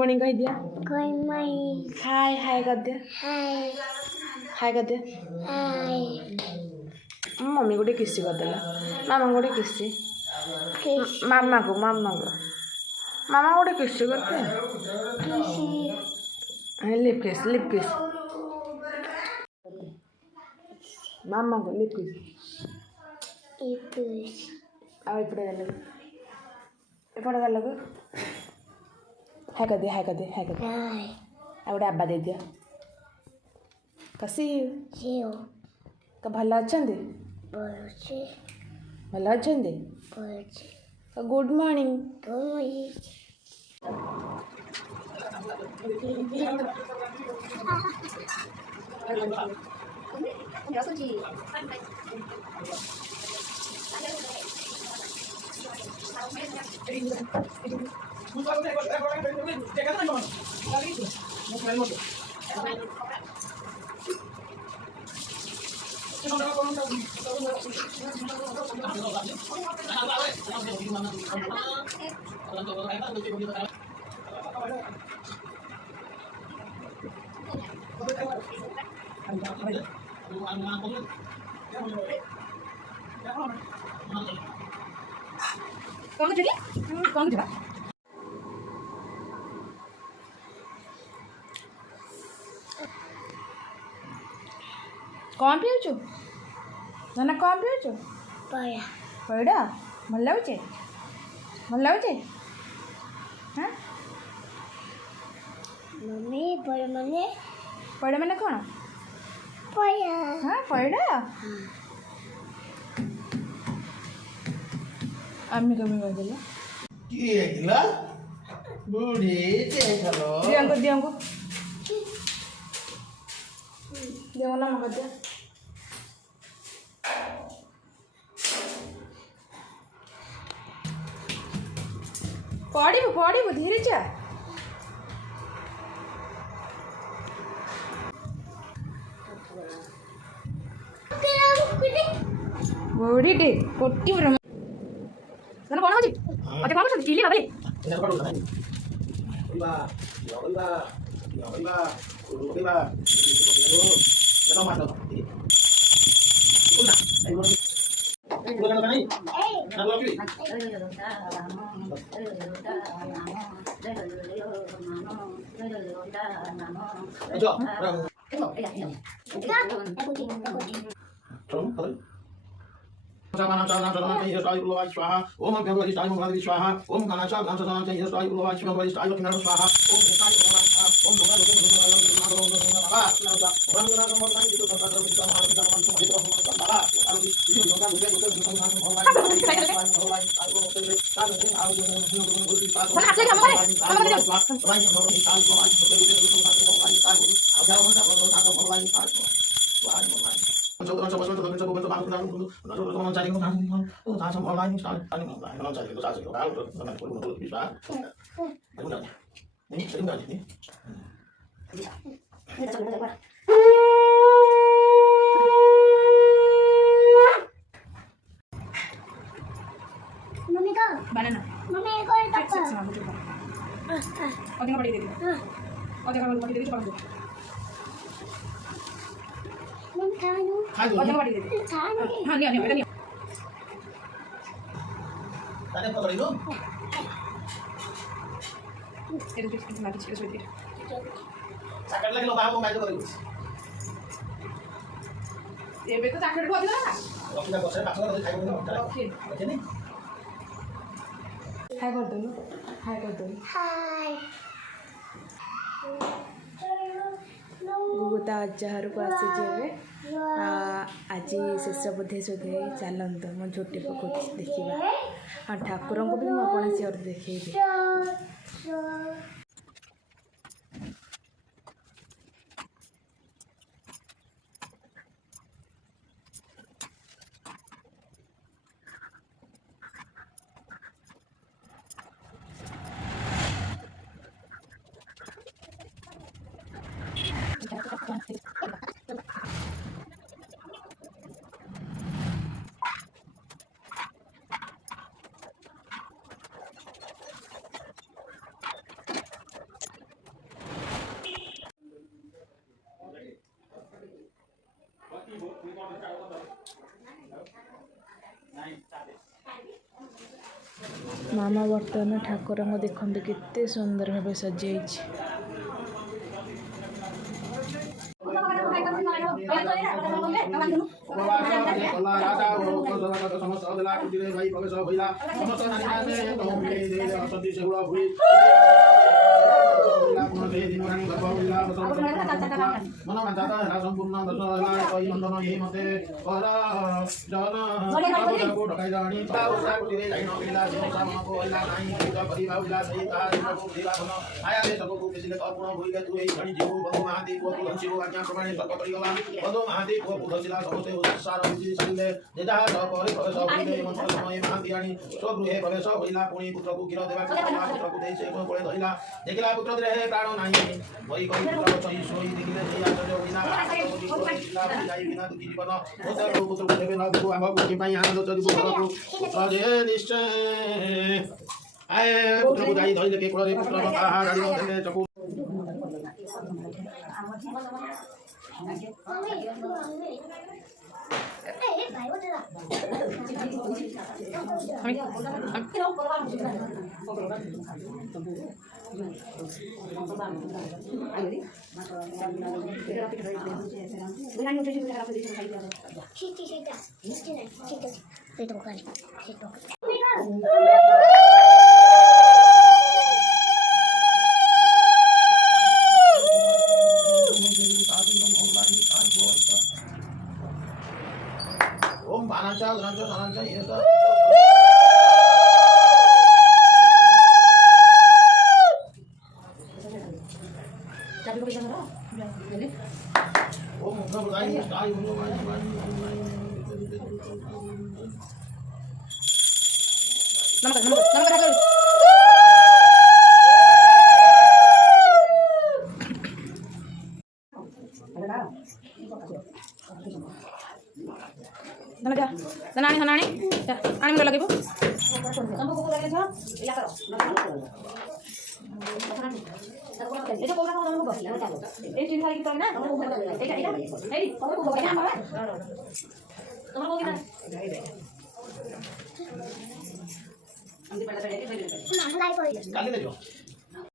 Morning कह दिया। Good morning. हाय हाय कर दे। हाय हाय कर दे। हाय। मम्मी गोटे किसी कर देला। मामा गोटे किसी। किस मामा को मामा गोटे किसी करते। किसी लिप किस मामा को लिप किस। इपुस अब इपड़े गल को हाय कर दे हाय कर दे हाय कर दे। हाय अब गोटे आबा दे दिया। कसी जियो तो भल अच्छे बोलछे भल अच्छे बोलछे तो गुड मॉर्निंग। कौन पिउछु ना कौन पिउछु बड़ा पड़ा भल लगुचे हाँ मम्मी बड़ा मने पड़ा मैंने कौन बड़ा हाँ पड़ा अम्मी कमी कर दिला किए गिला बुढ़ी देखलो दियांगो ना मग दे पड़ू धीरे जा बड़ी डे कोटी ब्रह्म sana कौन होची अते कौन होची चिली बाबे मम्मी का बनाना मम्मी को अच्छा मुझे और देखो बड़ी दे दी और देखो बड़ी दे दी चुप मम्मी खानो खा और देखो बड़ी दे दी खानो हां नहीं tadi apa kali itu itu mati itu sakit lagi lo paham mau itu kali ये बेटा चाकलेट को दिला ना kalau kita bosan paksa nanti kayak gitu okay oke nih हाय कर दो हाय गुगुता अजाहर को आसी आज शेष बोधे सुधे चलत मो झोटी पक देखा हाँ ठाकुर को भी मुझे सियर देखी मामा बर्तमान ठाकुर को देखते केते सुंदर भाव सजाई। देखिला पुत्र देह प्राण नाही वही कहि पुत्र चई सोई देखिले जे आचर्य बिना जाई बिना दुखी जीवन पुत्र पुत्र देवे न गुरु आम बुद्धि पई आनंद चरि पुत्र जे निश्चय आए पुत्र को जाई धइले के कुଳରେ पुत्र आहार गाड़ी देले चकु ओम बाणांचा गुणांचा सणांचा येसा ओम मुखबुदाई गाय काली दे जो